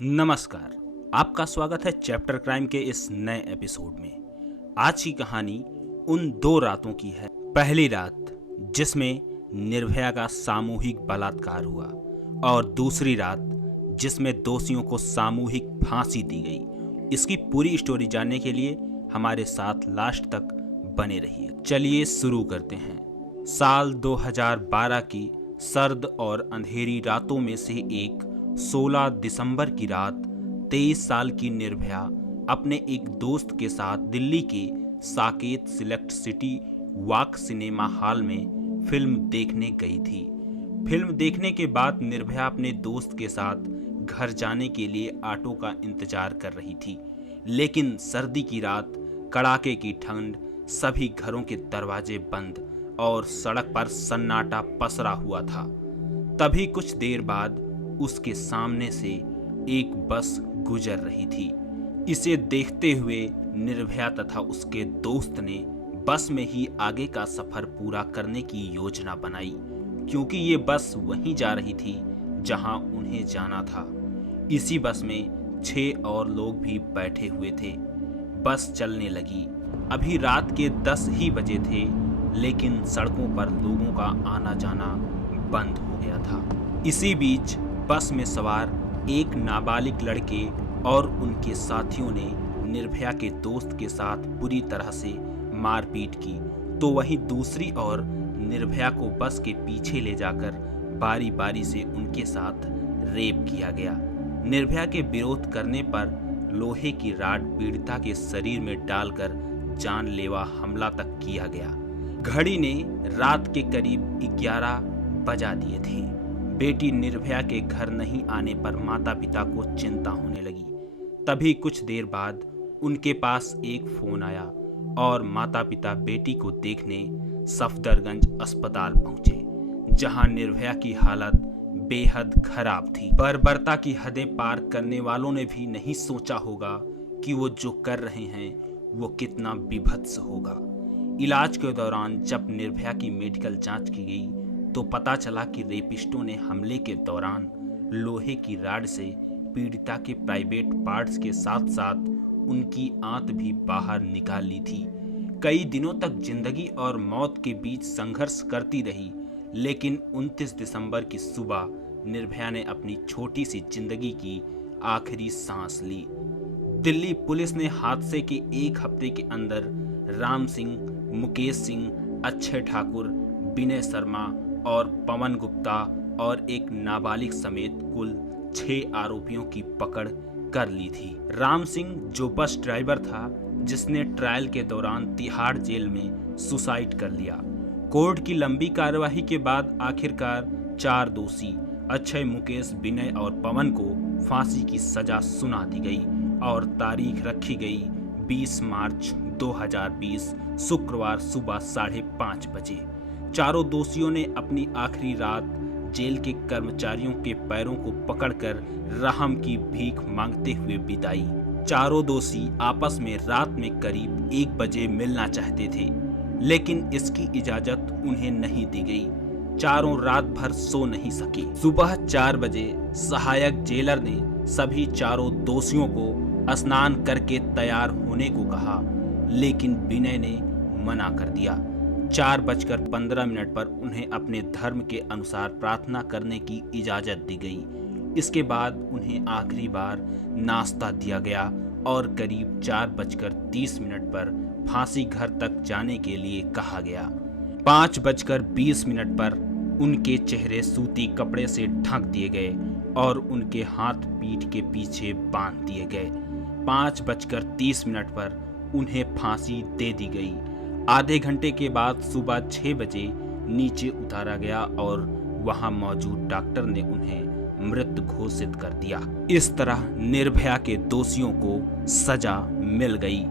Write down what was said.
नमस्कार। आपका स्वागत है चैप्टर क्राइम के इस नए एपिसोड में। आज की कहानी उन दो रातों की है। पहली रात जिसमें निर्भया का सामूहिक बलात्कार हुआ और दूसरी रात जिसमें दोषियों को सामूहिक फांसी दी गई। इसकी पूरी स्टोरी जानने के लिए हमारे साथ लास्ट तक बने रहिए। चलिए शुरू करते हैं। साल 2012 की सर्द और अंधेरी रातों में से एक 16 दिसंबर की रात 23 साल की निर्भया अपने एक दोस्त के साथ दिल्ली के Saket select city walk cinema hall में फिल्म देखने गई थी। फिल्म देखने के बाद निर्भया अपने दोस्त के साथ घर जाने के लिए ऑटो का इंतजार कर रही थी, लेकिन सर्दी की रात, कड़ाके की ठंड, सभी घरों के दरवाजे बंद और सड़क पर सन्नाटा पसरा हुआ था। तभी कुछ देर बाद उसके सामने से एक बस गुजर रही थी। इसे देखते हुए निर्भया तथा उसके दोस्त ने बस में ही आगे का सफर पूरा करने की योजना बनाई, क्योंकि ये बस वहीं जा रही थी जहां उन्हें जाना था। इसी बस में 6 और लोग भी बैठे हुए थे। बस चलने लगी। अभी रात के 10 ही बजे थे, लेकिन सड़कों पर लोगों का आना जाना बंद हो गया था। इसी बीच बस में सवार एक नाबालिग लड़के और उनके साथियों ने निर्भया के दोस्त के साथ बुरी तरह से मारपीट की, तो वहीं दूसरी ओर निर्भया को बस के पीछे ले जाकर बारी बारी से उनके साथ रेप किया गया। निर्भया के विरोध करने पर लोहे की राड पीड़िता के शरीर में डालकर जानलेवा हमला तक किया गया। घड़ी ने रात के करीब 11 बजा दिए थे। बेटी निर्भया के घर नहीं आने पर माता पिता को चिंता होने लगी। तभी कुछ देर बाद उनके पास एक फोन आया और माता पिता बेटी को देखने सफदरगंज अस्पताल पहुंचे, जहां निर्भया की हालत बेहद खराब थी। बर्बरता की हदें पार करने वालों ने भी नहीं सोचा होगा कि वो जो कर रहे हैं वो कितना बीभत्स होगा। इलाज के दौरान जब निर्भया की मेडिकल जांच की गई तो पता चला कि रेपिस्टों ने हमले के दौरान लोहे की राड से पीड़िता के प्राइवेट पार्ट्स के साथ साथ उनकी आंत भी बाहर निकाल ली थी। कई दिनों तक जिंदगी और मौत के बीच संघर्ष करती रही, लेकिन 29 दिसंबर की सुबह निर्भया ने अपनी छोटी सी जिंदगी की आखिरी सांस ली। दिल्ली पुलिस ने हादसे के एक हफ्ते के अंदर राम सिंह, मुकेश सिंह, अक्षय ठाकुर, विनय शर्मा और पवन गुप्ता और एक नाबालिग समेत कुल 6 आरोपियों की पकड़ कर ली थी। राम सिंह जो बस ड्राइवर था, जिसने ट्रायल के दौरान तिहाड़ जेल में सुसाइड कर लिया। कोर्ट की लंबी कार्यवाही के बाद आखिरकार 4 दोषी अक्षय, मुकेश, विनय और पवन को फांसी की सजा सुना दी गई और तारीख रखी गई 20 मार्च 2020 शुक्रवार सुबह 5:30 बजे। चारों दोषियों ने अपनी आखिरी रात जेल के कर्मचारियों के पैरों को पकड़कर रहम की भीख मांगते हुए बिताई। चारों दोषी आपस में रात में करीब 1 बजे मिलना चाहते थे, लेकिन इसकी इजाजत उन्हें नहीं दी गई। चारों रात भर सो नहीं सके। सुबह 4 बजे सहायक जेलर ने सभी चारों दोषियों को स्नान करके तैयार होने को कहा, लेकिन विनय ने मना कर दिया। 4:15 पर उन्हें अपने धर्म के अनुसार प्रार्थना करने की इजाजत दी गई। इसके बाद उन्हें आखिरी बार नाश्ता दिया गया और करीब 4:30 पर फांसी घर तक जाने के लिए कहा गया। 5:20 पर उनके चेहरे सूती कपड़े से ढक दिए गए और उनके हाथ पीठ के पीछे बांध दिए गए। 5:30 पर उन्हें फांसी दे दी गई। आधे घंटे के बाद सुबह 6 बजे नीचे उतारा गया और वहां मौजूद डॉक्टर ने उन्हें मृत घोषित कर दिया। इस तरह निर्भया के दोषियों को सजा मिल गई।